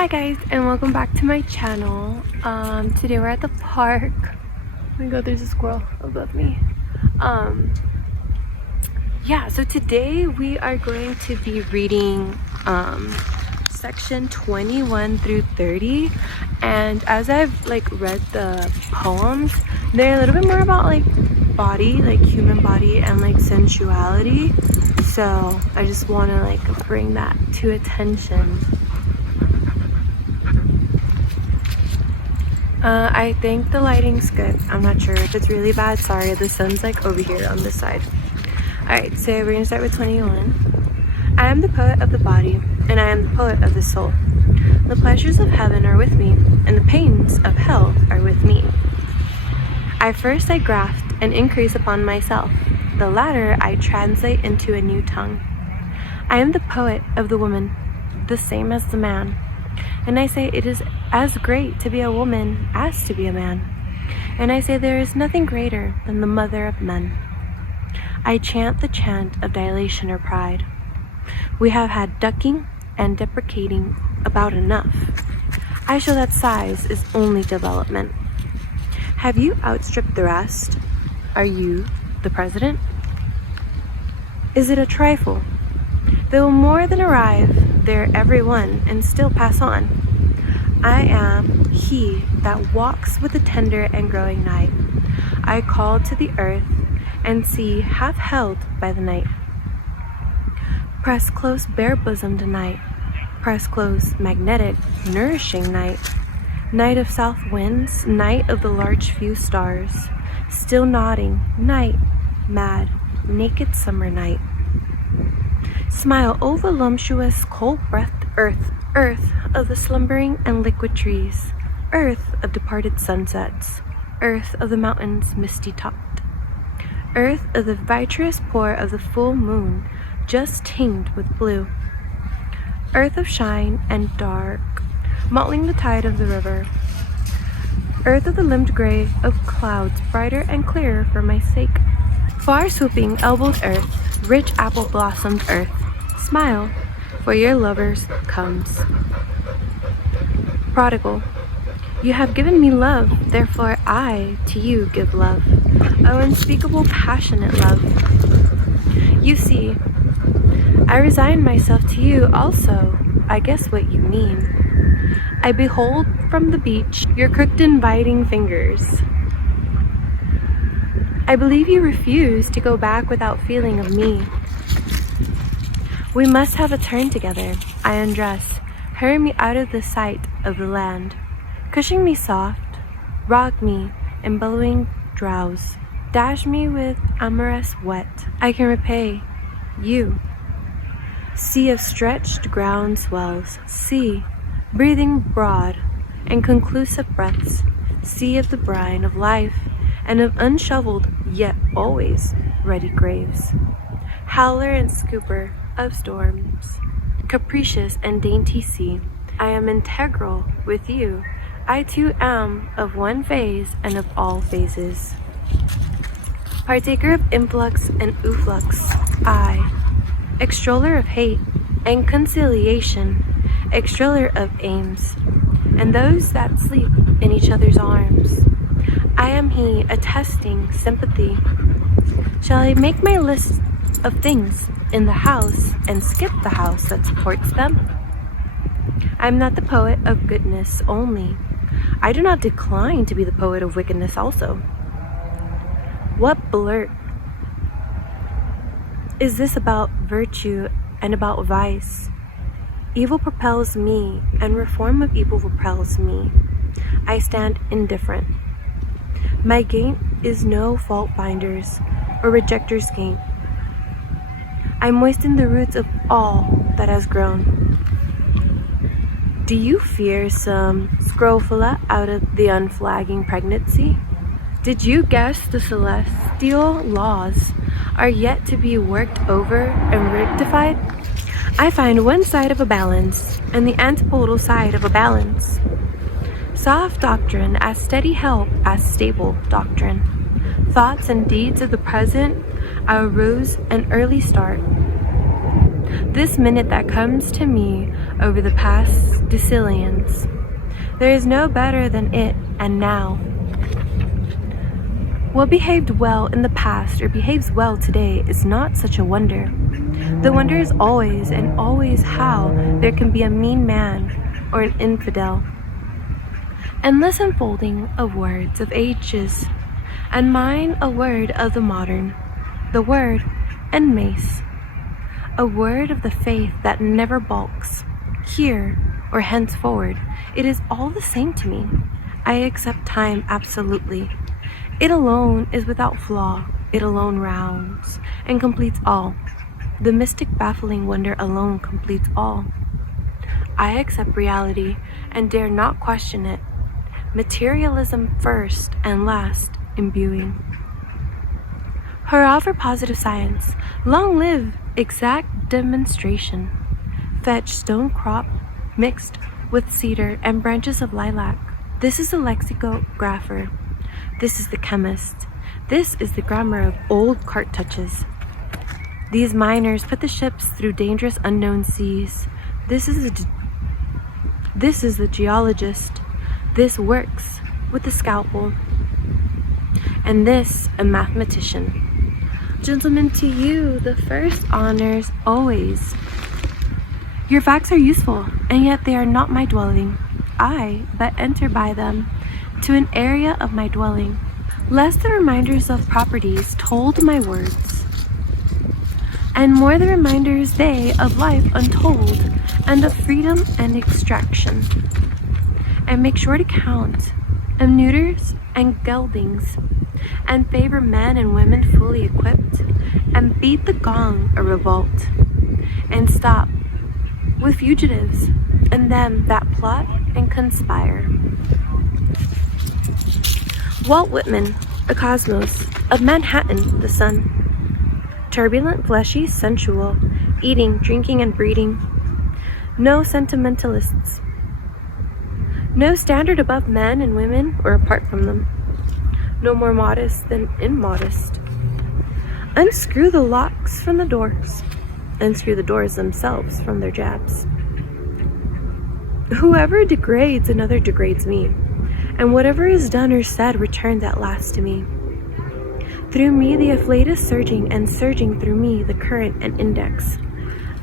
Hi guys, and welcome back to my channel. Today we're at the park. Oh my god, there's a squirrel above me. Yeah, so today we are going to be reading section 21 through 30, and as I've read the poems, they're a little bit more about body, human body, and sensuality. So I just want to bring that to attention. I think the lighting's good. I'm not sure if it's really bad. Sorry, the sun's over here on this side. Alright, so we're gonna start with 21. I am the poet of the body, and I am the poet of the soul. The pleasures of heaven are with me, and the pains of hell are with me. I graft and increase upon myself. The latter I translate into a new tongue. I am the poet of the woman, the same as the man. And I say it is as great to be a woman as to be a man. And I say there is nothing greater than the mother of men. I chant the chant of dilation or pride. We have had ducking and deprecating about enough. I show that size is only development. Have you outstripped the rest? Are you the president? Is it a trifle? They will more than arrive there every one and still pass on. I am he that walks with the tender and growing night. I call to the earth and sea half held by the night. Press close bare-bosomed night. Press close magnetic, nourishing night. Night of south winds, night of the large few stars. Still nodding, night, mad, naked summer night. Smile, O voluptuous, cold-breathed earth, earth of the slumbering and liquid trees, earth of departed sunsets, earth of the mountains misty-topped, earth of the vitreous pour of the full moon just tinged with blue, earth of shine and dark, mottling the tide of the river, earth of the limbed gray of clouds brighter and clearer for my sake, far-swooping elbowed earth, rich apple-blossomed earth, smile, for your lovers comes. Prodigal, you have given me love, therefore I to you give love, oh unspeakable passionate love. You see, I resign myself to you also, I guess what you mean. I behold from the beach your crooked inviting fingers. I believe you refuse to go back without feeling of me. We must have a turn together. I undress, hurry me out of the sight of the land. Cushion me soft, rock me in bellowing drowse, dash me with amorous wet. I can repay you. Sea of stretched ground swells, sea, breathing broad and conclusive breaths, sea of the brine of life and of unshoveled yet always ready graves. Howler and scooper of storms, capricious and dainty sea, I am integral with you. I too am of one phase and of all phases. Partaker of influx and efflux, I, extroller of hate and conciliation, extroller of aims, and those that sleep in each other's arms. I am he attesting sympathy. Shall I make my list of things in the house and skip the house that supports them? I am not the poet of goodness only. I do not decline to be the poet of wickedness also. What blurt is this about virtue and about vice? Evil propels me, and reform of evil repels me. I stand indifferent. My gait is no fault finder's or rejecter's gait. I moisten the roots of all that has grown. Do you fear some scrofula out of the unflagging pregnancy? Did you guess the celestial laws are yet to be worked over and rectified? I find one side of a balance and the antipodal side of a balance. Soft doctrine as steady help as stable doctrine. Thoughts and deeds of the present arose an early start. this minute that comes to me over the past decillions. There is no better than it and now. What behaved well in the past or behaves well today is not such a wonder. The wonder is always and always how there can be a mean man or an infidel. Endless unfolding of words of ages, and mine a word of the modern, the word and mace, a word of the faith that never balks. Here or henceforward, it is all the same to me. I accept time absolutely. It alone is without flaw. It alone rounds and completes all. The mystic baffling wonder alone completes all. I accept reality and dare not question it. Materialism first and last imbuing. Hurrah for positive science. Long live exact demonstration. Fetch stone crop mixed with cedar and branches of lilac. This is the lexicographer. This is the chemist. This is the grammar of old cart touches. These miners put the ships through dangerous unknown seas. This is the geologist. This works with the scalpel. And this a mathematician. Gentlemen, to you the first honors always. Your facts are useful, and yet they are not my dwelling. I but enter by them to an area of my dwelling, lest the reminders of properties told my words, and more the reminders they of life untold, and of freedom and extraction, and make short account of neuters and geldings, and favor men and women fully equipped, and beat the gong a revolt, and stop with fugitives, and them that plot and conspire. Walt Whitman, a cosmos, of Manhattan, the sun. Turbulent, fleshy, sensual, eating, drinking, and breeding. No sentimentalists. No standard above men and women or apart from them. No more modest than immodest. Unscrew the locks from the doors. Unscrew the doors themselves from their jabs. Whoever degrades another degrades me. And whatever is done or said returned at last to me. Through me the afflate is surging, and surging through me the current and index.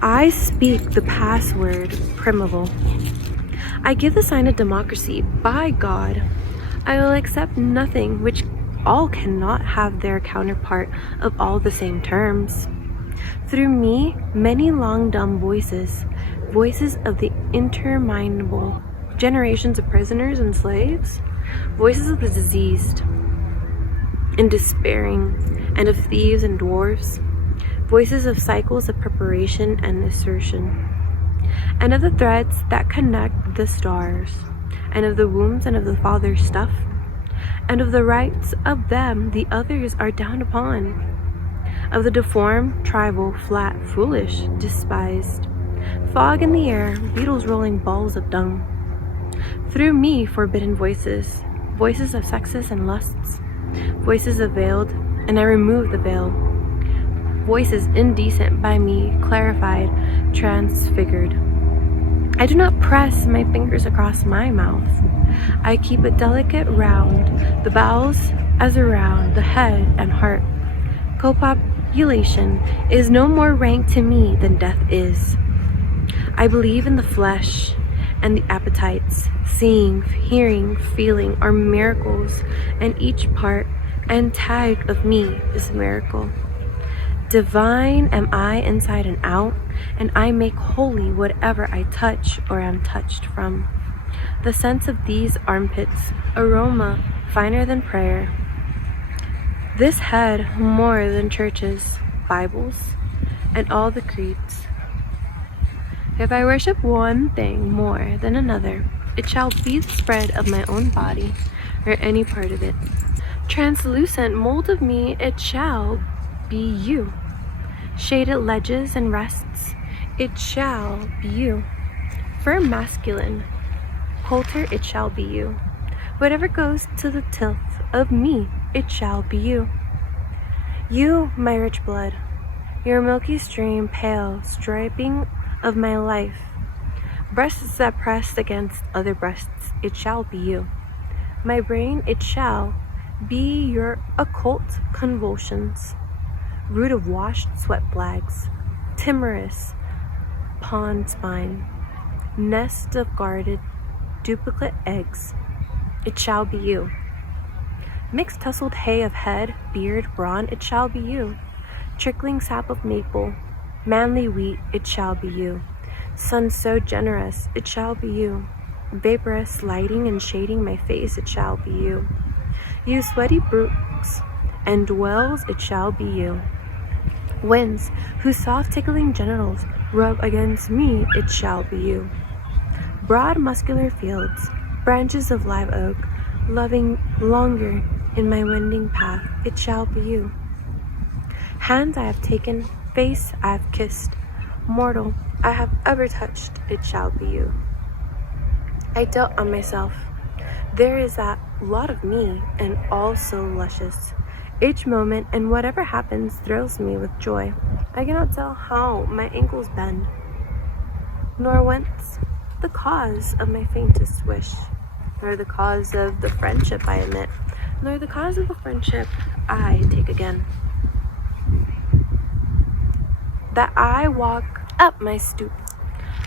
I speak the password primeval. I give the sign of democracy. By God, I will accept nothing which all cannot have their counterpart of all the same terms. Through me, many long dumb voices, voices of the interminable, generations of prisoners and slaves, voices of the diseased and despairing, and of thieves and dwarfs, voices of cycles of preparation and assertion, and of the threads that connect the stars, and of the wombs and of the father's stuff, and of the rights of them the others are down upon, of the deformed, tribal, flat, foolish, despised, fog in the air, beetles rolling balls of dung. Through me forbidden voices, voices of sexes and lusts, voices of veiled, and I remove the veil, voices indecent by me, clarified, transfigured. I do not press my fingers across my mouth. I keep it delicate round, the bowels as around the head and heart. Copulation is no more rank to me than death is. I believe in the flesh and the appetites, seeing, hearing, feeling are miracles, and each part and tag of me is a miracle. Divine am I inside and out, and I make holy whatever I touch or am touched from. The sense of these armpits, aroma finer than prayer. This head more than churches, Bibles, and all the creeds. If I worship one thing more than another, it shall be the spread of my own body, or any part of it. Translucent mold of me, it shall be you. Shaded ledges and rests, it shall be you. Firm masculine, coulter, it shall be you. Whatever goes to the tilth of me, it shall be you. You, my rich blood, Your milky stream, pale, striping of my life. Breasts that press against other breasts, it shall be you. My brain, it shall be your occult convulsions. Root of washed sweat flags, timorous pond spine, nest of guarded duplicate eggs, it shall be you. Mixed tussled hay of head, beard, brawn, it shall be you. Trickling sap of maple, manly wheat, it shall be you. Sun so generous, it shall be you. Vaporous lighting and shading my face, it shall be you. You sweaty brooks and wells, it shall be you. Winds whose soft tickling genitals rub against me, it shall be you. Broad muscular fields, branches of live oak, loving longer in my winding path, it shall be you. Hands I have taken, face I have kissed, mortal I have ever touched, it shall be you. I dote on myself. There is that lot of me, and all so luscious. Each moment and whatever happens thrills me with joy. I cannot tell how my ankles bend, nor whence the cause of my faintest wish, nor the cause of the friendship I admit, nor the cause of the friendship I take again. That I walk up my stoop,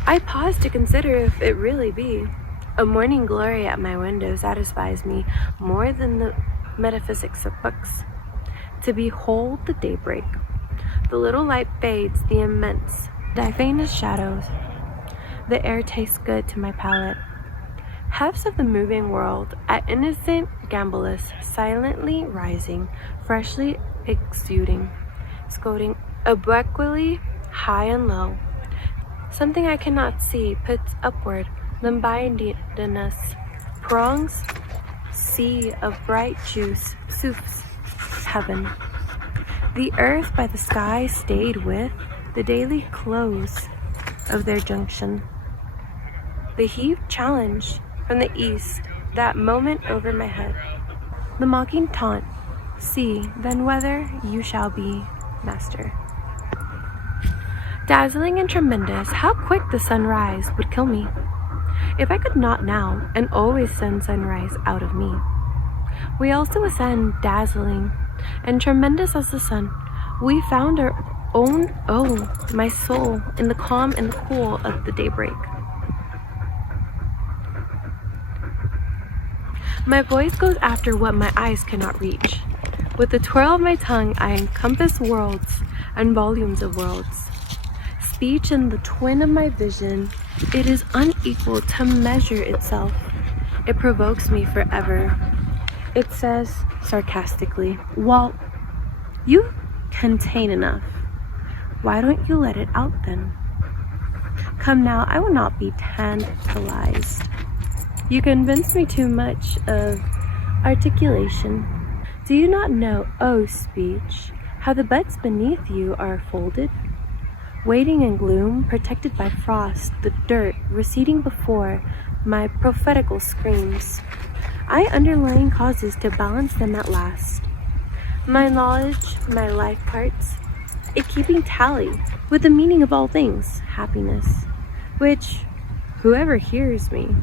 I pause to consider if it really be. A morning glory at my window satisfies me more than the metaphysics of books. To behold the daybreak, the little light fades, the immense, diaphanous shadows. The air tastes good to my palate. Hefts of the moving world, at innocent gambolus, silently rising, freshly exuding, scolding obliquely, high and low. Something I cannot see puts upward limbidinous prongs, sea of bright juice, soups, heaven. The earth by the sky stayed with the daily close of their junction. The heave challenged from the east, that moment over my head. The mocking taunt, see, then whether you shall be master. Dazzling and tremendous, how quick the sunrise would kill me. If I could not now and always send sunrise out of me. We also ascend dazzling and tremendous as the sun. We found our own, my soul, in the calm and the cool of the daybreak. My voice goes after what my eyes cannot reach. With the twirl of my tongue, I encompass worlds and volumes of worlds. Speech and the twin of my vision, it is unequal to measure itself. It provokes me forever. It says sarcastically, Walt, you contain enough. Why don't you let it out then? Come now, I will not be tantalized. You convince me too much of articulation. Do you not know, O speech, how the buds beneath you are folded? Waiting in gloom, protected by frost, the dirt receding before my prophetical screams. I underlying causes to balance them at last. My knowledge, my life parts, it keeping tally with the meaning of all things, happiness, which, whoever hears me,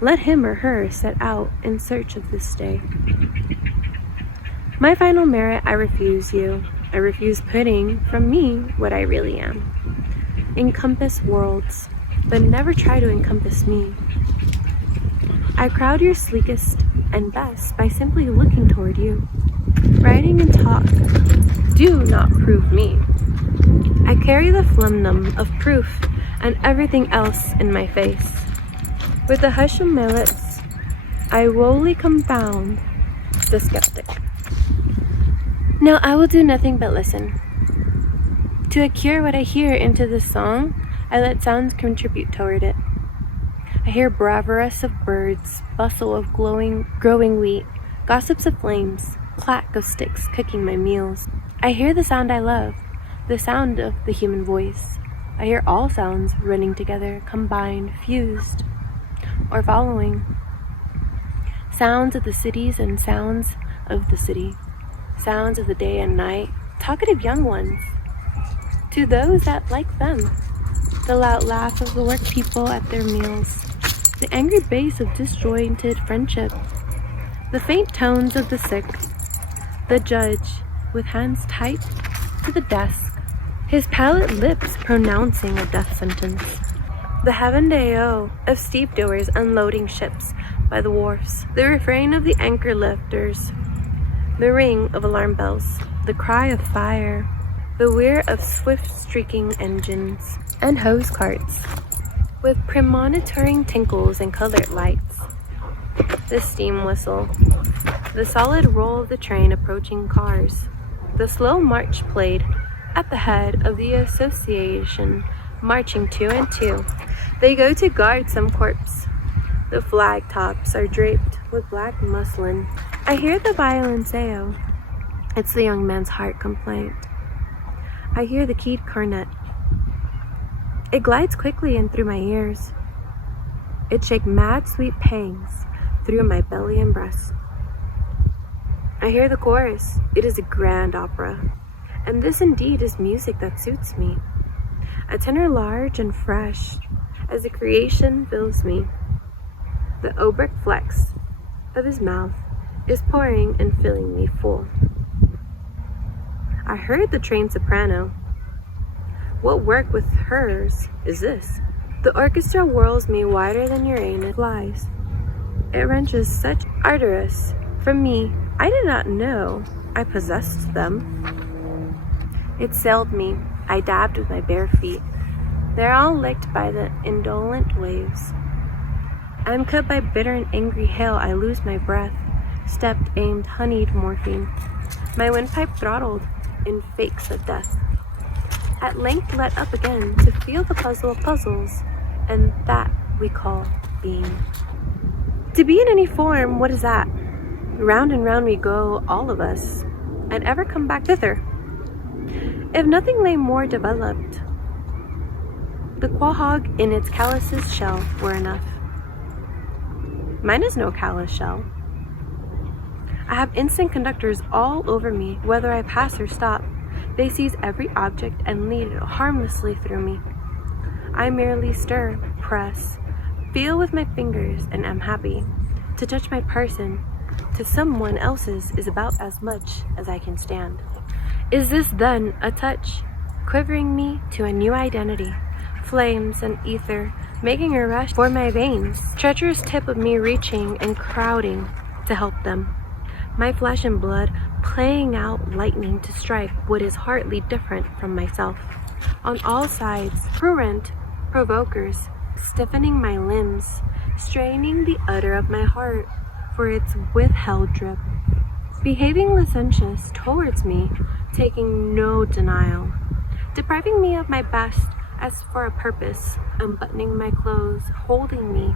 let him or her set out in search of this day. My final merit, I refuse you. I refuse putting from me what I really am. Encompass worlds, but never try to encompass me. I crowd your sleekest and best by simply looking toward you. Writing and talk do not prove me. I carry the phlegm of proof and everything else in my face. With the hush of my lips, I woefully confound the skeptic. Now I will do nothing but listen. To accrue what I hear into this song, I let sounds contribute toward it. I hear bravurous of birds, bustle of growing wheat, gossips of flames, clack of sticks cooking my meals. I hear the sound I love, the sound of the human voice. I hear all sounds running together, combined, fused, or following. Sounds of the cities and sounds of the city. Sounds of the day and night, talkative young ones, to those that like them. The loud laugh of the work people at their meals, the angry bass of disjointed friendship, the faint tones of the sick, the judge with hands tight to the desk, his pallid lips pronouncing a death sentence, the heaven-day-o of stevedores unloading ships by the wharfs, the refrain of the anchor lifters, the ring of alarm bells, the cry of fire, the whir of swift streaking engines and hose carts, with premonitoring tinkles and colored lights, the steam whistle, the solid roll of the train approaching cars, the slow march played at the head of the association, marching two and two. They go to guard some corpse. The flag tops are draped with black muslin. I hear the violonceo. It's the young man's heart complaint. I hear the keyed cornet. It glides quickly in through my ears. It shakes mad sweet pangs through my belly and breast. I hear the chorus. It is a grand opera. And this indeed is music that suits me. A tenor large and fresh as the creation fills me. The obrick flex of his mouth is pouring and filling me full. I heard the trained soprano. What work with hers is this? The orchestra whirls me wider than Uranus flies. It wrenches such ardours from me, I did not know I possessed them. It sailed me, I dabbed with my bare feet. They're all licked by the indolent waves. I'm cut by bitter and angry hail, I lose my breath. Stepped, aimed, honeyed morphine. My windpipe throttled in fakes of death. At length let up again to feel the puzzle of puzzles, and that we call being. To be in any form, what is that? Round and round we go, all of us, and ever come back thither. If nothing lay more developed, the quahog in its calluses shell were enough. Mine is no callous shell. I have instant conductors all over me, whether I pass or stop. They seize every object and lead it harmlessly through me. I merely stir, press, feel with my fingers, and am happy. To touch my person to someone else's is about as much as I can stand. Is this then a touch, quivering me to a new identity? Flames and ether making a rush for my veins, treacherous tip of me reaching and crowding to help them. My flesh and blood playing out lightning to strike what is hardly different from myself. On all sides, prurient provokers, stiffening my limbs, straining the udder of my heart for its withheld drip. Behaving licentious towards me, taking no denial, depriving me of my best as for a purpose, unbuttoning my clothes, holding me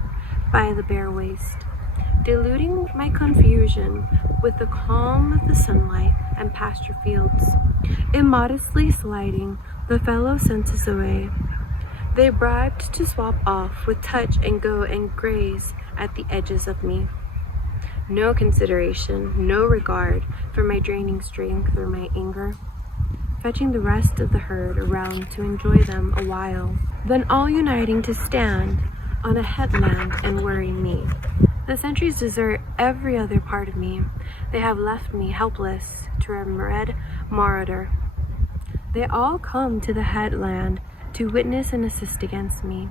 by the bare waist, diluting my confusion with the calm of the sunlight and pasture fields, immodestly sliding the fellow senses away. They bribed to swap off with touch and go and graze at the edges of me. No consideration, no regard for my draining strength or my anger, fetching the rest of the herd around to enjoy them a while, then all uniting to stand on a headland and worry me. The sentries desert every other part of me. They have left me helpless to a red marauder. They all come to the headland to witness and assist against me.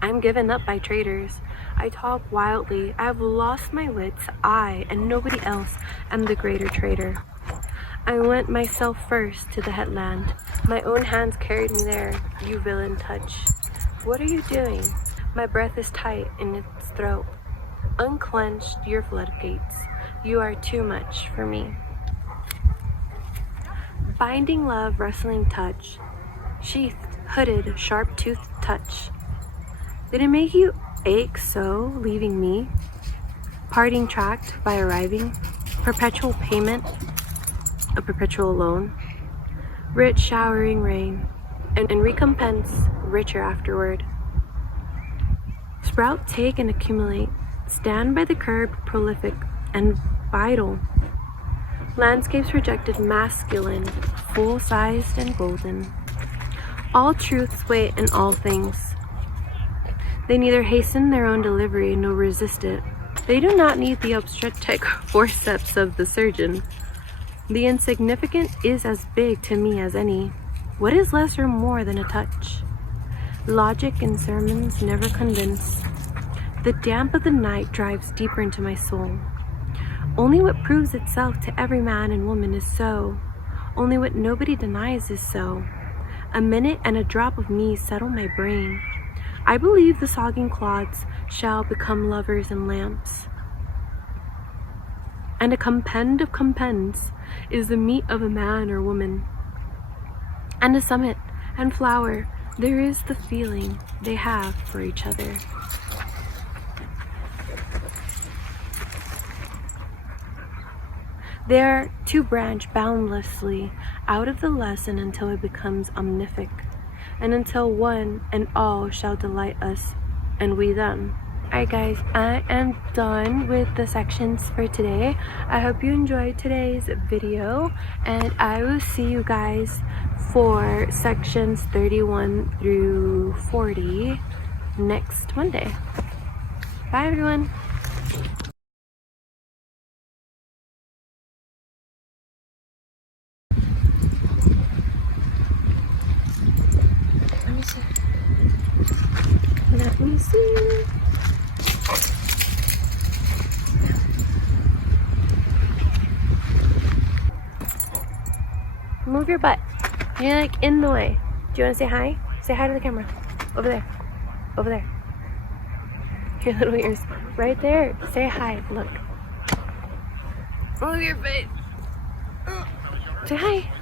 I'm given up by traitors. I talk wildly. I have lost my wits. I, and nobody else, am the greater traitor. I went myself first to the headland. My own hands carried me there, you villain touch. What are you doing? My breath is tight in its throat. Unclenched your floodgates. You are too much for me. Binding love, wrestling touch. Sheathed, hooded, sharp-toothed touch. Did it make you ache so, leaving me? Parting tracked by arriving? Perpetual payment? A perpetual loan, rich showering rain, and recompense richer afterward. Sprout, take, and accumulate. Stand by the curb, prolific and vital. Landscapes rejected, masculine, full-sized and golden. All truths wait in all things. They neither hasten their own delivery nor resist it. They do not need the obstetric forceps of the surgeon. The insignificant is as big to me as any. What is less or more than a touch? Logic and sermons never convince. The damp of the night drives deeper into my soul. Only what proves itself to every man and woman is so. Only what nobody denies is so. A minute and a drop of me settle my brain. I believe the sogging clods shall become lovers and lamps. And a compend of compends is the meat of a man or woman. And a summit and flower, there is the feeling they have for each other. They are to branch boundlessly out of the lesson until it becomes omnific, and until one and all shall delight us, and we them. Alright guys, I am done with the sections for today. I hope you enjoyed today's video, and I will see you guys for sections 31 through 40 next Monday. Bye everyone! Let me see. Move your butt. You're like in the way. Do you want to say hi? Say hi to the camera. Over there. Over there. Your little ears. Right there. Say hi. Look. Move your face. Say hi.